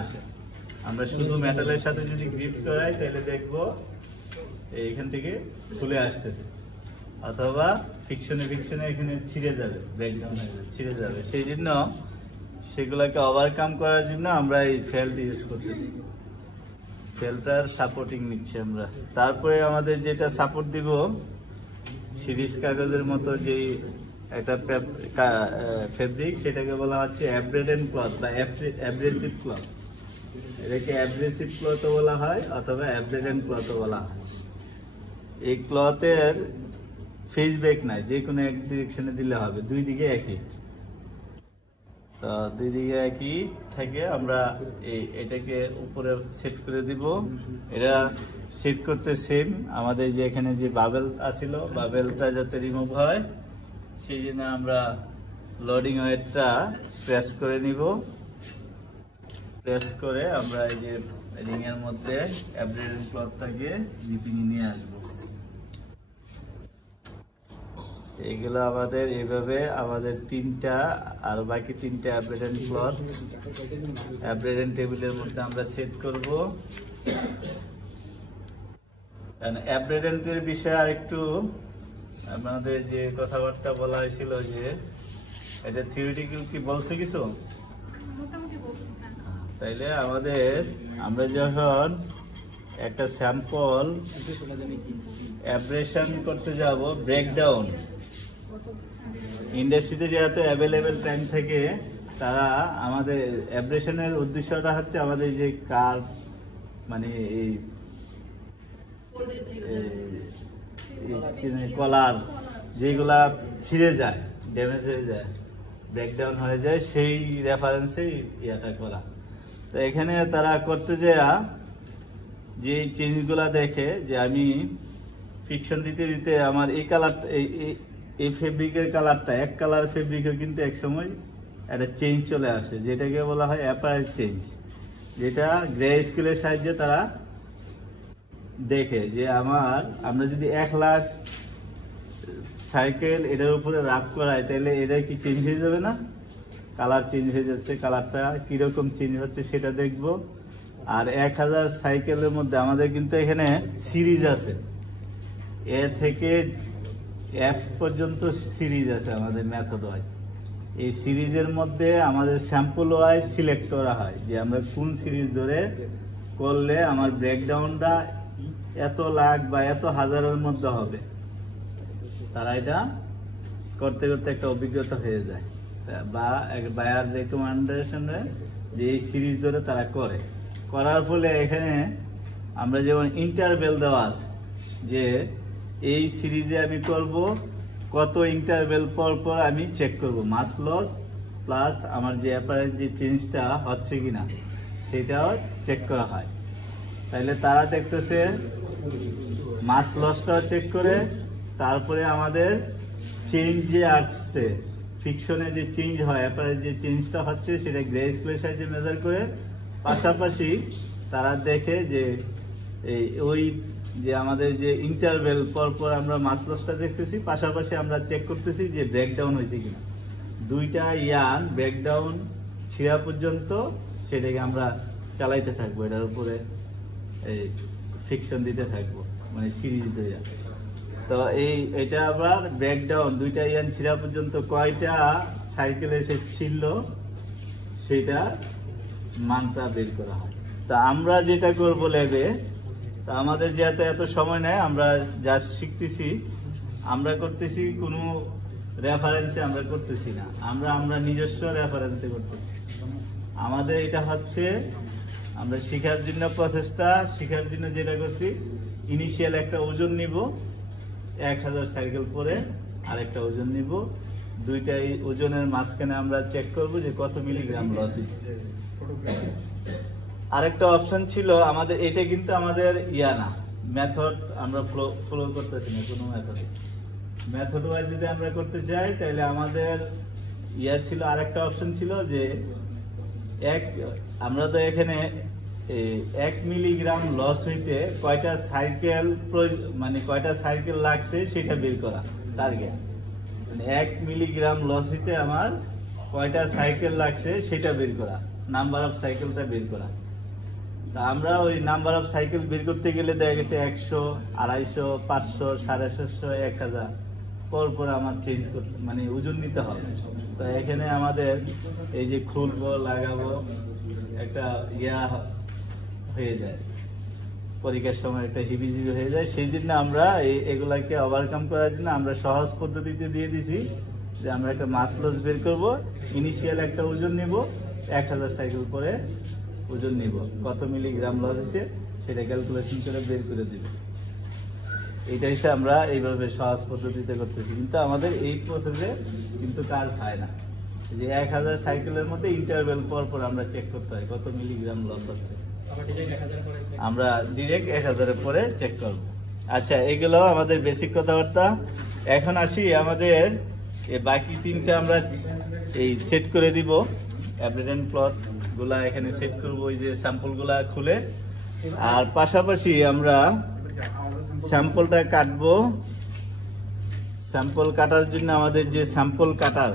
আসে। আমরা শুধু মেটালের সাথে যদি গ্রিপ করাই তাহলে দেখবো এইখান থেকে খুলে আসতেছে, অথবা ফিকশনে এখানে ছিঁড়ে যাবে, ব্রেকডাউন হয়ে যাবে, ছিঁড়ে যাবে। সেই জন্য সেগুলোকে ওভারকাম করার জন্য আমরা এই ফেল্ট ইউজ করতেছি। ফেল্টার সাপোর্টিং নিচ্ছে আমরা। তারপরে আমাদের যেটা সাপোর্ট দিব, সিরিজ কাগজের মতো যে একটা ফেব্রিক, সেটাকে বলা হচ্ছে অ্যাব্রেডেন্ট ক্লথ বা অ্যাব্রেসিভ ক্লথ। এটাকে অ্যাব্রেসিভ ক্লথও বলা হয় অথবা অ্যাব্রেডেন্ট ক্লথও বলা হয়। এই ক্লথের ফেজ ব্যাক নাই, যে কোনো এক ডিরেকশনে দিলে হবে, দুই দিকে একই। তো দুই দিকে একই থেকে আমরা এটাকে উপরে সেট করে দিব। এটা সেট করতে সেম, আমাদের যে এখানে যে বাবেল আছিল, বাবেলটা যাতে রিমুভ হয় সেই জন্য আমরা লোডিং ওয়েটটা প্রেস করে নিব। প্রেস করে আমরা এই যে রিং এর মধ্যে অ্যাব্রেডেন্ট ক্লথটাকে জিপিং নিয়ে আসবো। এগুলো আমাদের এইভাবে আমাদের তিনটা, আর বাকি তিনটা অ্যাব্রেডেন্ট ক্লথ অ্যাব্রেডেন্ট টেবিলের মধ্যে আমরা সেট করব। অ্যাব্রেডেন্টের বিষয়ে আরেকটু আমাদের যে কথাবার্তা বলা হয়েছিল, যে এটা থিওরিটিক্যাল কি বলছে কিছু, তাইলে আমরা যখন একটা স্যাম্পল অ্যাব্রেশন করতে যাব, ব্রেকডাউন, ইন্ডাস্ট্রিতে যেহেতু অ্যাভেলেবেল টাইম থাকে, তারা আমাদের অ্যাব্রেশনের উদ্দেশ্যটা হচ্ছে আমাদের যে কার্ভ, মানে এই কলার যেগুলা ছিঁড়ে যায়, ড্যামেজ হয়ে যায়, ব্রেকডাউন হয়ে যায়, সেই রেফারেন্সে ইয়াটা করা। তো এখানে তারা করতে যায় যে চেঞ্জগুলা দেখে, যে আমি ফিকশন দিতে দিতে আমার এই কালারটা, এই ফেব্রিকের কালারটা, এক কালার ফেব্রিকও কিন্তু এক সময় একটা চেঞ্জ চলে আসে, যেটাকে বলা হয় অ্যাপারেন্ট চেঞ্জ, যেটা গ্রে স্কেলের সাহায্যে তারা দেখে যে আমরা যদি 1 লাখ সাইকেল এটার উপরে রাব করাই, তাহলে এটা কি চেঞ্জ হয়ে যাবে না? কালার চেঞ্জ হয়ে যাচ্ছে, কালারটা কিরকম চেঞ্জ হচ্ছে সেটা দেখবো। আর 1000 সাইকেলের মধ্যে আমাদের কিন্তু এখানে সিরিজ আছে, এ থেকে এফ পর্যন্ত সিরিজ আছে আমাদের মেথড ওয়াইজ। এই সিরিজের মধ্যে আমাদের স্যাম্পল ওয়াইজ সিলেক্ট করা হয় যে আমরা কোন সিরিজ ধরে করলে আমার ব্রেকডাউনটা এত লাখ বা এত হাজারের মধ্যে হবে। তারা এটা করতে করতে একটা অভিজ্ঞতা হয়ে যায়, বা বায়ার রেকমেন্ডেশনে যে এই সিরিজ ধরে তারা করার ফলে এখানে আমরা যেমন ইন্টারভেল দেওয়া আছে, যে এই সিরিজে আমি করব কত ইন্টারভেল পর পর আমি চেক করব, মাস লস প্লাস আমার যে অ্যাপারেন্ট যে চেঞ্জটা হচ্ছে কিনা সেটাও চেক করা হয়। তাইলে তারা দেখতেছে মাস লসটাও চেক করে, তারপরে আমাদের চেঞ্জ যে আসছে, ফিকশনে যে চেঞ্জ হয়, অ্যাপারেন্ট যে চেঞ্জটা হচ্ছে সেটা গ্রে স্কেলের সাহায্যে মেজার করে। পাশাপাশি তারা দেখে যে ওই যে আমাদের যে ইন্টারভেল পর আমরা মাস লসটা দেখতেছি, পাশাপাশি আমরা চেক করতেছি যে ব্রেকডাউন হয়েছে কিনা। দুইটা ইয়ান ব্রেকডাউন ছিঁড়া পর্যন্ত সেটাকে আমরা চালাইতে থাকবো, এটার উপরে এই ফিকশন দিতে থাকবো, মানে সিরিজ দিয়ে। তো এটা আবার ব্রেকডাউন দুইটা ইয়ান ছিঁড়া পর্যন্ত কয়টা সাইকেল এসে ছিল সেটা মানটা বের করা হয়। তা আমরা যেটা করবো ল্যাবে, তা আমাদের যেহেতু এত সময় নেই, আমরা যা শিখতেছি আমরা করতেছি কোনো রেফারেন্সে আমরা করতেছি না, আমরা নিজস্ব রেফারেন্সে করতেছি। আমাদের এটা হচ্ছে আমরা শেখার জন্য প্রসেসটা শেখার জন্য যেটা করছি, ইনিশিয়াল একটা ওজন নিব 1000 সাইকেল পরে, আরেকটা ওজন নিব, দুইটাই ওজনের মাঝখানে আমরা চেক করব যে কত মিলিগ্রাম লস হয়েছে। আরেকটা অপশন ছিল আমাদের, এটা কিন্তু আমাদের না মেথড, আমরা ফলো করতেছি না কোনো মেথড ওয়াইজ যদি আমরা করতে চাই, তাহলে আমাদের ছিল আরেকটা অপশন ছিল যে আমরা তো এখানে 1 মিলিগ্রাম লস হইতে কয়টা সাইকেল, মানে কয়টা সাইকেল লাগছে সেটা বের করা টার্গেট। মানে 1 মিলিগ্রাম লস হইতে আমার কয়টা সাইকেল লাগছে সেটা বের করা। নাম্বার অফ সাইকেলটা বের করা। তা আমরা ওই নাম্বার অফ সাইকেল বের করতে গেলে দেখা গেছে 100, 250, 500, 750, 1000 পর আমার চেঞ্জ করতে মানে ওজন নিতে হবে। তো এখানে আমাদের এই যে খুলবো লাগাবো একটা হয়ে যায়, পরীক্ষার সময় একটা হিবিজিবি হয়ে যায়। সেই জন্য আমরা এগুলাকে ওভারকাম করার জন্য আমরা সহজ পদ্ধতিতে দিয়ে দিছি যে আমরা একটা মাস লস বের করবো। ইনিশিয়াল একটা ওজন নিব, 1000 সাইকেল পরে ওজন নিব, কত মিলিগ্রাম লস হয়েছে সেটা ক্যালকুলেশন করে বের করে দিব। এইটা হচ্ছে আমরা এইভাবে সহজ পদ্ধতিতে করতেছি, কিন্তু আমাদের এই প্রসেসে কিন্তু কাজ হয় না। যে 1000 সাইকেলের মধ্যে ইন্টারভেল পর আমরা চেক করতে হয় কত মিলিগ্রাম লস হচ্ছে, আমরা ডিরেক্ট 1000 এর পরে চেক করব। আচ্ছা, এগুলো আমাদের বেসিক কথাবার্তা। এখন আসি আমাদের বাকি 3টা আমরা এই সেট করে দিব। অ্যাব্রেডেন্ট ক্লথ গুলা এখানে সেট করব, ওই যে স্যাম্পল গুলা খুলে। আর পাশাপাশি আমরা স্যাম্পলটা কাটবো। স্যাম্পল কাটার জন্য আমাদের যে স্যাম্পল কাটার,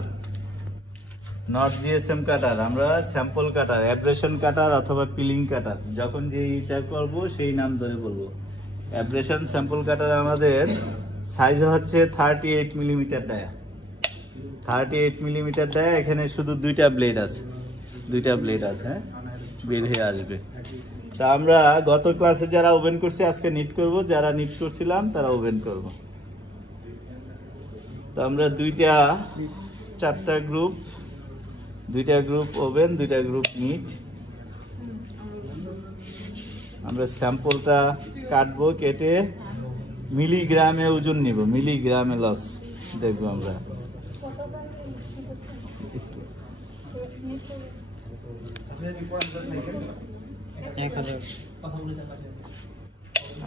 নট জিএসএম কাটার, আমরা স্যাম্পল কাটার, অ্যাব্রেশন কাটার অথবা পিলিং কাটার, যখন যেটা করব সেই নাম ধরে বলবো। অ্যাব্রেশন স্যাম্পল কাটার আমাদের সাইজ হচ্ছে 38 মিলিমিটার ডায়া। 38 millimetre dia. এখানে শুধু 2টা ব্লেড আছে, হ্যাঁ, বের হয়ে আসবে। তা আমরা গত ক্লাসে যারা ওপেন করছি আজকে নিট করব, যারা নিট করছিলাম তারা ওপেন করব। তো আমরা 4টা গ্রুপ, 2টা গ্রুপ ওপেন, 2টা গ্রুপ নিট। আমরা স্যাম্পলটা কাটবো, কেটে মিলিগ্রামে ওজন নিব, মিলিগ্রামে লস দেখবো আমরা।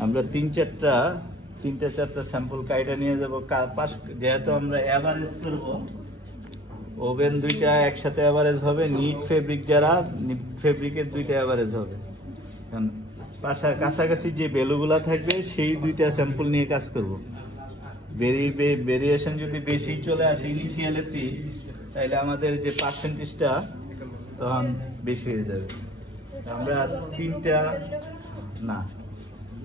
আমরা 3-4টা স্যাম্পল কাইটা নিয়ে যাবো। যেহেতু আমরা এভারেজ করবো, ওভেন 2টা একসাথে এভারেজ হবে, নিট ফেব্রিক যারা, নিট ফেব্রিকের 2টা এভারেজ হবে। কারণ কাছাকাছি যে ভ্যালুগুলা থাকবে সেই 2টা স্যাম্পল নিয়ে কাজ করব। ভেরিয়েশন যদি বেশি চলে আসে ইনিশিয়ালেতে, তাহলে আমাদের যে পার্সেন্টেজটা তখন বেশি হয়ে যাবে। আমরা 3টা না,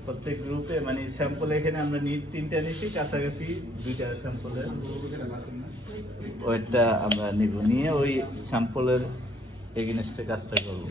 প্রত্যেক গ্রুপে মানে স্যাম্পল এখানে আমরা নিট 3টা নিছি, কাছাকাছি 2টা স্যাম্পলের ওইটা আমরা নিব, নিয়ে ওই স্যাম্পলের এগেইনস্টে কাজটা করব।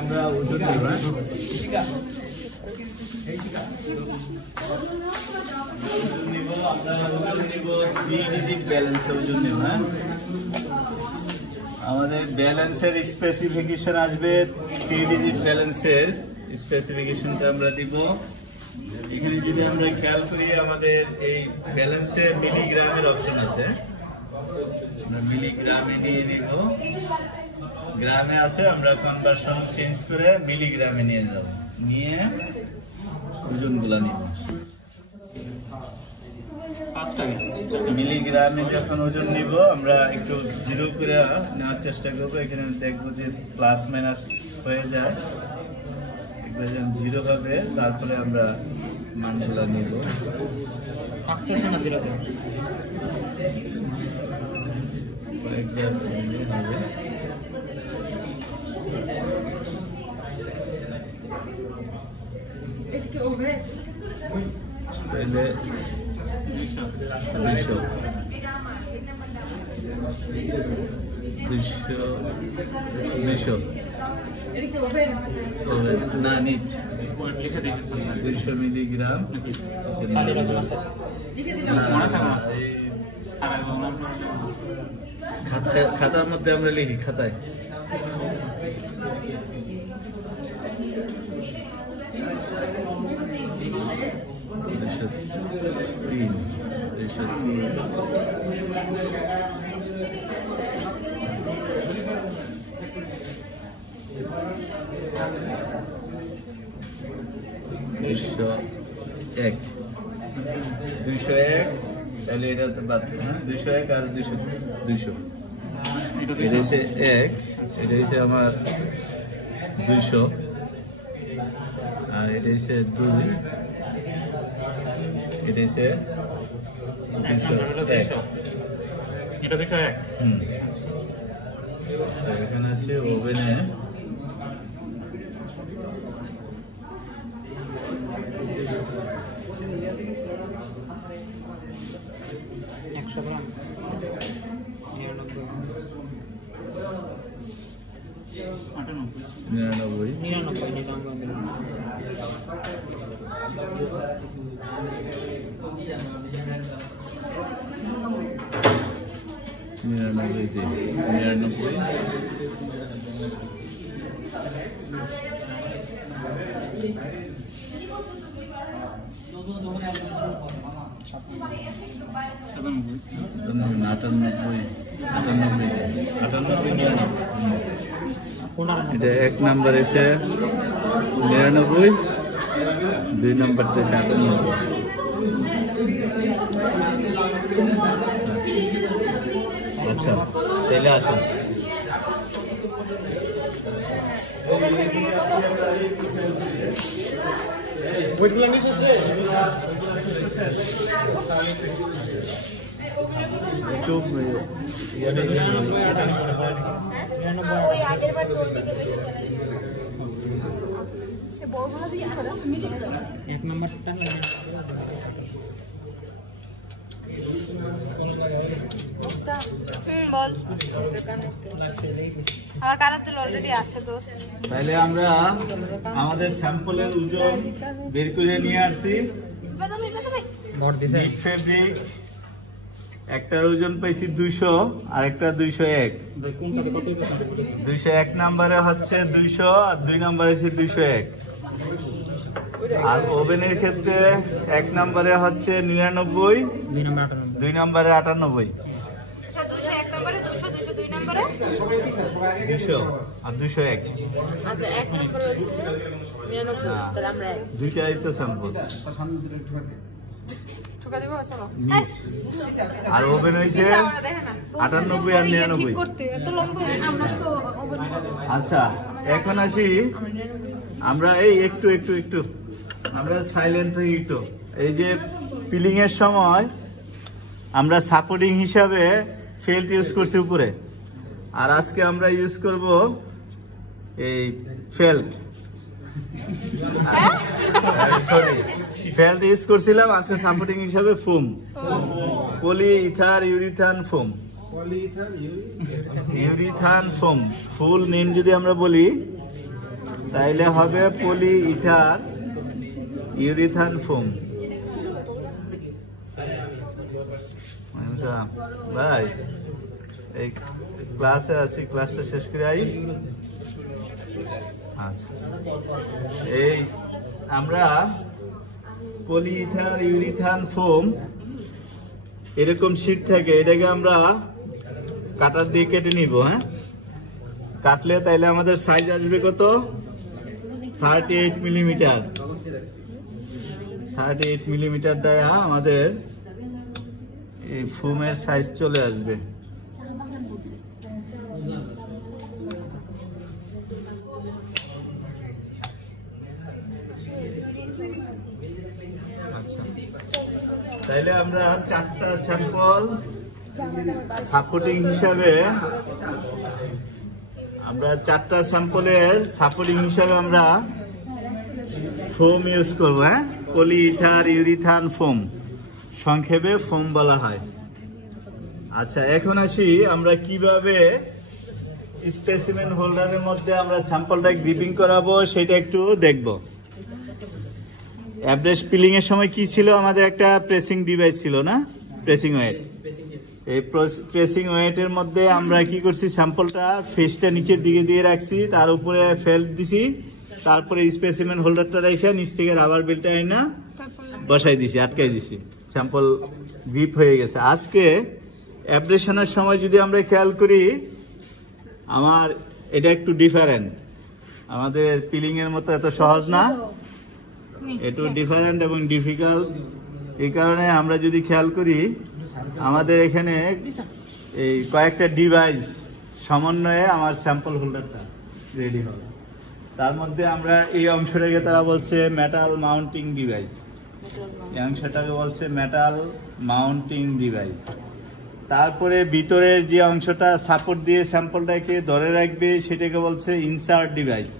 আমরা ওজন নিব, আমরা ওজন নিব 3 ডিজিট ব্যালেন্সে ওজন নিব। হ্যাঁ, আমাদের ব্যালেন্সের স্পেসিফিকেশন আসবে, 3 ডিজিট ব্যালেন্সের স্পেসিফিকেশনটা আমরা দিব। এখানে যদি আমরা খেয়াল করি, আমাদের এই ব্যালেন্সে মিলিগ্রামের অপশন আছে, আমরা মিলিগ্রামে নিয়ে নিব। গ্রামে আছে, আমরা কনভার্সন চেঞ্জ করে মিলিগ্রামে নিয়ে যাব, নিয়ে ওজনগুলা নিব। মিলিগ্রামে যখন ওজন নিব, আমরা একটু 0 করে নেওয়ার চেষ্টা করবো। এখানে দেখবো যে প্লাস মাইনাস হয়ে যায়, 0 হবে, তারপরে আমরা মানগুলা নিব। তাহলে 200 না, নিট 200 মিলিগ্রাম। খাতার মধ্যে আমরা লিখি, খাতায়। 201 201 তাহলে এটা তো বাদ 201 আর 200 এটা হচ্ছে 1 এটা হচ্ছে আমার 200 আর এটা হচ্ছে 2 এটা হচ্ছে 201 এটা 201 এখানে আছে ওভেনে নিরানব্বই এটা 1 নাম্বার এসে 99 2 নাম্বার এসে 98 আচ্ছা তাহলে আসুন এক নম্বরটা বল আমার কানের তো অলরেডি আছে দোস্ত। তাহলে আমরা আমাদের স্যাম্পলের ওজন বের করে নিয়ে আসছি। ফেব্রিক একটার ওজন পাইছি 200 আর একটা 201। 201 নাম্বারে হচ্ছে 200 আর 2 নাম্বারে হচ্ছে 201। আর ওভেনের ক্ষেত্রে 1 নাম্বারে হচ্ছে 99, 2 নাম্বারে 98। 201 নম্বরে 200 202 নম্বরে 200 আর 201। আচ্ছা 1 নম্বরে হচ্ছে 99। তাহলে আমরা দুইটাই তো স্যাম্পল। ঠোকা দেব চলো। আর ওভেন হইছে 98 আর 99। ঠিক করতে এত লম্বা আমরা তো ওভেন। আচ্ছা এখন আসি আমরা এই একটু আমরা সাইলেন্ট হই একটু। এই যে পিলিং এর সময় আমরা সাপোর্টিং হিসাবে ফেল্ট ইউজ করছি উপরে, আর আজকে আমরা ইউজ করব এই ফেল্ট। সরি ফেল্ট ইউজ করছিলাম, আজকে সাপোর্টিং হিসাবে foam, poly ether urethane foam. Urethane foam full name যদি আমরা বলি তাইলে হবে পলি ইথার ইউরিথান ফোম। ভাই এই ক্লাসে আছি, ক্লাসটা শেষ করে আই। আচ্ছা এই আমরা পলি ইথার ইউরিথান ফোম এরকম শীট থাকে, এটাকে আমরা কাটার দিয়ে কেটে নিব। হ্যাঁ কাটলে তাইলে আমাদের সাইজ আসবে কত 38 মিলিমিটার। 38 মিলিমিটার ডায়া আমাদের এই ফোমের সাইজ চলে আসবে। আচ্ছা তাইলে আমরা 4টা স্যাম্পল সাপোর্টিং হিসাবে আমরা 4টা স্যাম্পলের সাপোর্টিং হিসাবে আমরা ফোম ইউজ করব। হ্যাঁ পলি ইথার ইউরিথান ফোম, সংক্ষেপে ফোম বলা হয়। আচ্ছা এখন আসি আমরা কিভাবে স্পেসিমেন হোল্ডারের মধ্যে আমরা স্যাম্পলটা গ্রিপিং করাবো সেটা একটু দেখব। অ্যাভারেজ পিলিং এর সময় কি ছিল, আমাদের একটা প্রেসিং ডিভাইস ছিল না, প্রেসিং ওয়েট। এই প্রেসিং ওয়েটের মধ্যে আমরা কি করছি, স্যাম্পলটা ফেসটা নিচের দিকে দিয়ে রাখছি, তার উপরে ফেল্ট দিছি, তারপরে স্পেসিমেন হোল্ডারটা রেখে নিচ থেকে রাবার বেল্টটা আইনা বসাই দিছি, আটকাই দিছি, স্যাম্পল গ্রিপ হয়ে গেছে। আজকে অ্যাব্রেশনের সময় যদি আমরা খেয়াল করি আমার এটা একটু ডিফারেন্ট। আমাদের পিলিং এর মতো এত সহজ না, একটু ডিফারেন্ট এবং ডিফিকাল্ট। এই কারণে আমরা যদি খেয়াল করি আমাদের এখানে এই কয়েকটা ডিভাইস সমন্বয়ে আমার স্যাম্পল হোল্ডারটা রেডি হবে। তার মধ্যে আমরা এই অংশটাকে তারা বলছে মেটাল মাউন্টিং ডিভাইস, এই অংশটাকে বলছে মেটাল মাউন্টিং ডিভাইস। তারপরে ভিতরের যে অংশটা সাপোর্ট দিয়ে স্যাম্পলটাকে ধরে রাখবে সেটাকে বলছে ইনসার্ট ডিভাইস।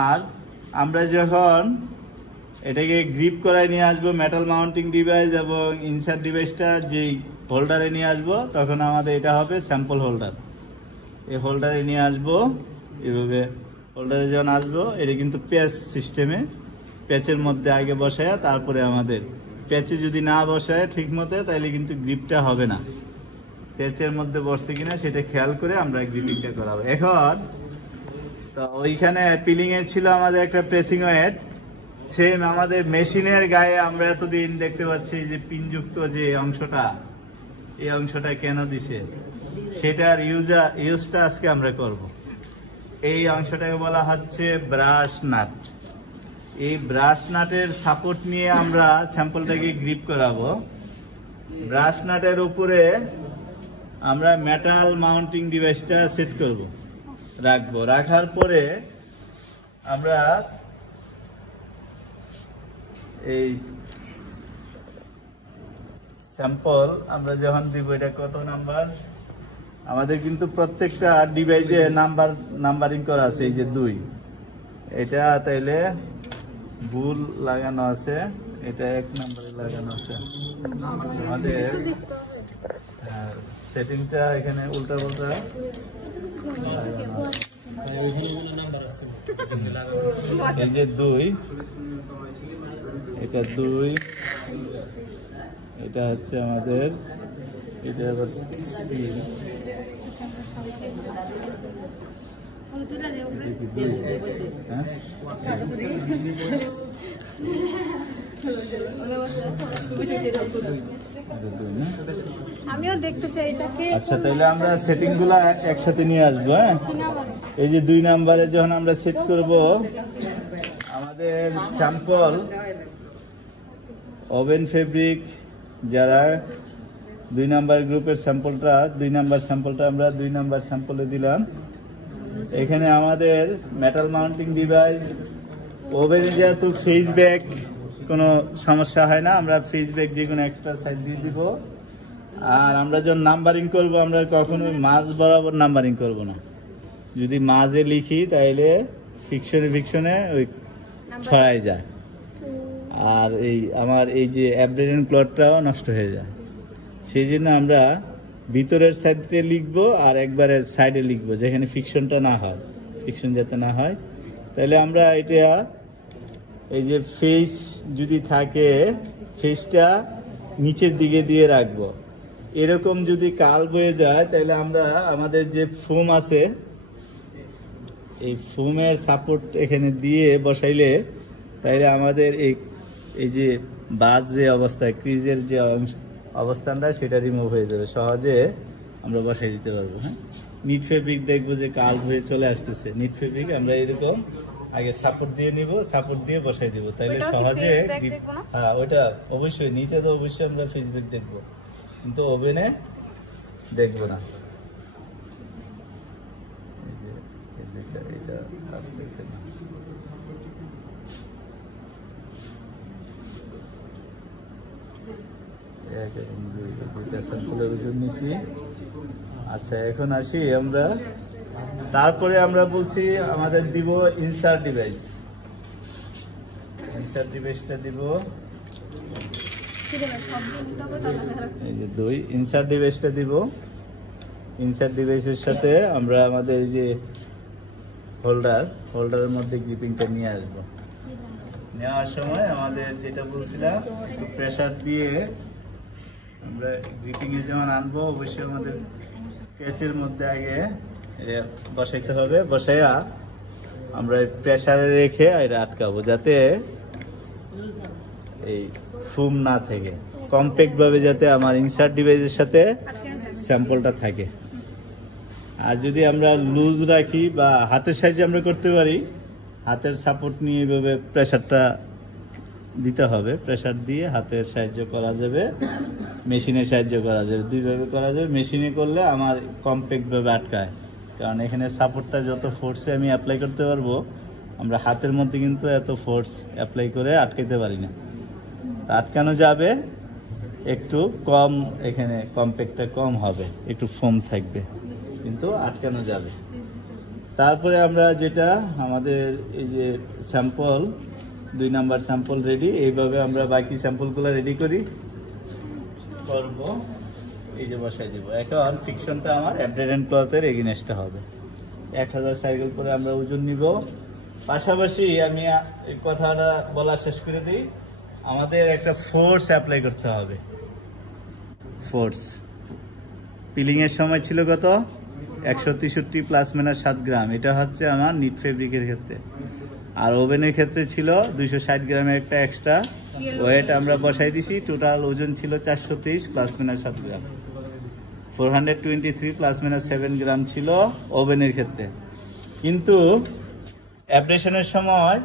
আর আমরা যখন এটাকে গ্রিপ করায় নিয়ে আসবো মেটাল মাউন্টিং ডিভাইস এবং ইনসার্ট ডিভাইসটা যেই হোল্ডারে নিয়ে আসবো তখন আমাদের এটা হবে স্যাম্পল হোল্ডার। এই হোল্ডারে নিয়ে আসবো, এভাবে হোল্ডারে যখন আসবো এটা কিন্তু প্যাচ সিস্টেমে, প্যাচের মধ্যে আগে বসায়, তারপরে আমাদের প্যাচে যদি না বসায় ঠিক মতো তাহলে কিন্তু গ্রিপটা হবে না। প্যাচের মধ্যে বসছে কিনা সেটা খেয়াল করে আমরা গ্রিপিংটা করাবো। এখন তো ওইখানে পিলিং এর ছিল আমাদের একটা প্রেসিং ওয়েট, সেম আমাদের মেশিনের গায়ে আমরা এতদিন দেখতে পাচ্ছি যে পিনযুক্ত যে অংশটা, এই অংশটা কেন দিছে সেটার ইউজটা আজকে আমরা করব। এই অংশটাকে বলা হচ্ছে ব্রাশ নাট। এই ব্রাশ নাটের সাপোর্ট নিয়ে আমরা স্যাম্পলটাকে গ্রিপ করাবো। ব্রাশ নাটের উপরে আমরা মেটাল মাউন্টিং ডিভাইসটা সেট করব, রাখবো। রাখার পরে আমরা এই স্যাম্পল আমরা যখন দিব, এটা কত নাম্বার, আমাদের কিন্তু প্রত্যেকটা ডিভাইসে নাম্বারিং করা আছে, এই যে 2, এটা তাইলে ভুল লাগানো আছে, এটা 1 নম্বরে লাগানো আছে। আমাদের সেটিংটা এখানে উল্টা পাল্টা এই যে 2, এটা 2, এটা হচ্ছে আমাদের, এটা আবার 3, হ্যাঁ আমিও দেখতে চাই এটাকে। আচ্ছা, তাহলে আমরা সেটিং গুলা একসাথে নিয়ে আসবো। হ্যাঁ, এই যে 2 নম্বরে যখন আমরা সেট করব আমাদের স্যাম্পল ওভেন ফেব্রিক, যারা 2 নাম্বার গ্রুপের স্যাম্পলটা, 2 নাম্বার স্যাম্পলটা আমরা 2 নাম্বার স্যাম্পলে দিলাম। এখানে আমাদের মেটাল মাউন্টিং ডিভাইস, ওভেনে যেহেতু ফেজ ব্যাক কোনো সমস্যা হয় না, আমরা ফেজ ব্যাক যে কোনো এক্সট্রা সাইড দিয়ে দিব। আর আমরা যখন নাম্বারিং করব আমরা কখনোই মাঝ বরাবর নাম্বারিং করব না। যদি মাঝে লিখি তাহলে ফিকশনে ওই ছড়াই যায়, আর এই আমার এই যে অ্যাব্রেডেন্ট ক্লথটাও নষ্ট হয়ে যায়। সেই জন্য আমরা ভিতরের সাইডে লিখবো আর একবারে সাইডে লিখবো, যেখানে ফিকশনটা না হয়, ফিকশন যাতে না হয়। তাহলে আমরা এটা এই যে ফেস যদি থাকে, ফেসটা নিচের দিকে দিয়ে রাখবো। এরকম যদি কাল বয়ে যায় তাহলে আমরা আমাদের যে ফোম আছে, এই ফোমের সাপোর্ট এখানে দিয়ে বসাইলে তাইলে আমাদের এই যে বাজ যে অবস্থায়, ক্রিজের যে অবস্থানটা সেটা রিমুভ হয়ে যাবে, সহজে আমরা বসাই দিতে পারবো। হ্যাঁ, নিট ফেব্রিক দেখবো যে কাল হয়ে চলে আসতেছে, নিট ফেব্রিক আমরা এরকম আগে সাপোর্ট দিয়ে নিব, সাপোর্ট দিয়ে বসাই দিব, তাইলে সহজে। হ্যাঁ, ওইটা অবশ্যই নিচে তো অবশ্যই আমরা ফেসব্যাক দেখবো, কিন্তু ওভেনে দেখবো না। এটা আছে কিনা আচ্ছা, এখন আসি আমরা। তারপরে আমরা বলছি আমাদের দিব ইনসার্ট ডিভাইস। ইনসার্ট ডিভাইসটা দিব এই যে 2, ইনসার্ট ডিভাইসটা দিব। ইনসার্ট ডিভাইসের সাথে আমরা আমাদের এই যে হোল্ডারের মধ্যে গ্রিপিংটা নিয়ে আসবো। নেওয়ার সময় আমাদের যেটা বলছিলাম, একটু প্রেসার দিয়ে আমরা গ্রিপিং এ যেমন আনবো, অবশ্যই আমাদের প্যাচের মধ্যে আগে বসাইতে হবে। বসাইয়া আমরা প্রেসারে রেখে এটা আটকাবো, যাতে এই ফুম না থাকে, কম্প্যাক্ট ভাবে যাতে আমার ইনসার্ট ডিভাইসের সাথে স্যাম্পলটা থাকে। আর যদি আমরা লুজ রাখি বা হাতের সাহায্যে আমরা করতে পারি, হাতের সাপোর্ট নিয়ে এভাবে প্রেসারটা দিতে হবে। প্রেসার দিয়ে হাতের সাহায্য করা যাবে, মেশিনের সাহায্য করা যাবে, দুইভাবে করা যাবে। মেশিনে করলে আমার কম্প্যাক্ট ভাবে আটকায়, কারণ এখানে সাপোর্টটা যত ফোর্সে আমি অ্যাপ্লাই করতে পারবো, আমরা হাতের মধ্যে কিন্তু এত ফোর্স অ্যাপ্লাই করে আটকাইতে পারি না। আটকানো যাবে, একটু কম, এখানে কম্প্যাক্টটা কম হবে, একটু ফোম থাকবে, কিন্তু আটকানো যাবে। তারপরে আমরা যেটা আমাদের এই যে স্যাম্পল 2 নাম্বার স্যাম্পল রেডি, এইভাবে আমরা বাকি স্যাম্পলগুলো রেডি করব। এই যে বসাই দিব। এখন ফিকশনটা আমার অ্যাড্রেন ক্লথের এগেইনস্টে হবে। 1000 সাইকেল করে আমরা ওজন নিব। পাশাপাশি আমি এই কথাটা বলা শেষ করে দিই, আমাদের একটা ফোর্স অ্যাপ্লাই করতে হবে। ফোর্স পিলিং এর সময় ছিল কত? 163 প্লাস মাইনাস 7 গ্রাম। এটা হচ্ছে আমার নিট ফেব্রিকের ক্ষেত্রে। আর ওভেনের ক্ষেত্রে ছিল 260 গ্রামের একটা এক্সট্রা ওয়েট আমরা বসাই দিছি। টোটাল ওজন ছিল 430 প্লাস মাইনাস 7 গ্রাম। 423 প্লাস মাইনাস 7 গ্রাম ছিল ওভেনের ক্ষেত্রে। কিন্তু অ্যাব্রেশনের সময়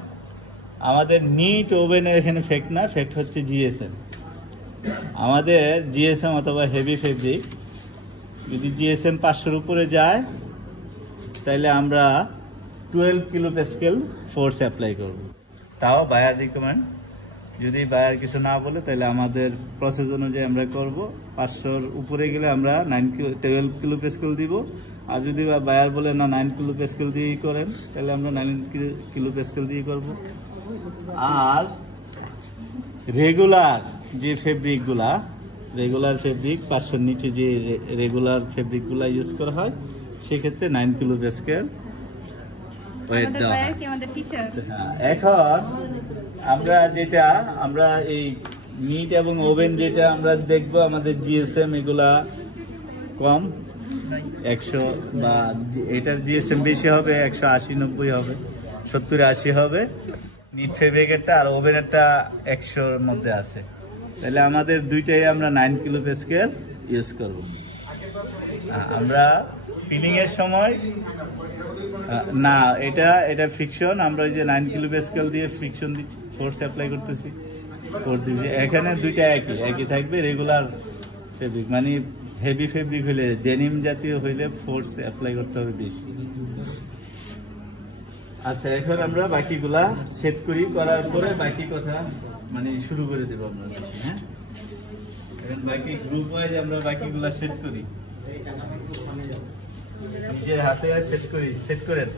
আমাদের নিট ওভেনের এখানে ফেক্ট না, ফেক্ট হচ্ছে জিএসএম। আমাদের জিএসএম অথবা হেভি ফেব্রিক যদি জিএসএম 500-র উপরে যায়, তাহলে আমরা 12 কিলো প্যাসকেল ফোর্স অ্যাপ্লাই করব। তাও বায়ার রিকমেন্ড, যদি বায়ার কিছু না বলে তাহলে আমাদের প্রসেস অনুযায়ী আমরা করব। 500-র উপরে গেলে আমরা 12 কিলো প্যাসকেল দিব। আর যদি বায়ার বলে না 9 কিলো প্যাসকেল দিয়েই করেন, তাহলে আমরা 9 কিলো প্যাসকেল দিয়ে করব। আর রেগুলার যে ফেব্রিকগুলা, রেগুলার ফেব্রিক 500-র নিচে যে রেগুলার ফেব্রিকগুলা ইউজ করা হয়, সেক্ষেত্রে 9 কিলো প্যাসকেল ওয়েট দেওয়া হয়। এখন আমরা এই নিট এবং ওভেন যেটা আমরা দেখবো, আমাদের জিএসএম এগুলা কম, 100 বা এটার জিএসএম বেশি হবে, 180-90 হবে, 70-80 হবে নিট ফেব্রিকেরটা, আর ওভেনেরটা 100-র মধ্যে আছে। তাহলে আমাদের দুইটাই আমরা 9 কিলো প্যাসকেল ইউজ করব। আমরা পিলিং এর সময় না, এটা ফ্রিকশন, আমরা ওই যে 9 কিলো প্যাসকেল দিয়ে ফ্রিকশন দিচ্ছি, ফোর্স অ্যাপ্লাই করতেছি, ফোর্স দিচ্ছি। এখানে দুইটা একই থাকবে। রেগুলার ফেব্রিক মানে হেভি ফেব্রিক হইলে, ডেনিম জাতীয় হইলে ফোর্স অ্যাপ্লাই করতে হবে বেশি। আচ্ছা, এখন আমরা বাকিগুলা সেট করি, করার পরে বাকি কথা মানে শুরু করে দেবো আমরা বেশি। হ্যাঁ, এখন বাকি গ্রুপ ওয়াইজ আমরা বাকিগুলা সেট করি, নিজের হাতে সেট করেন।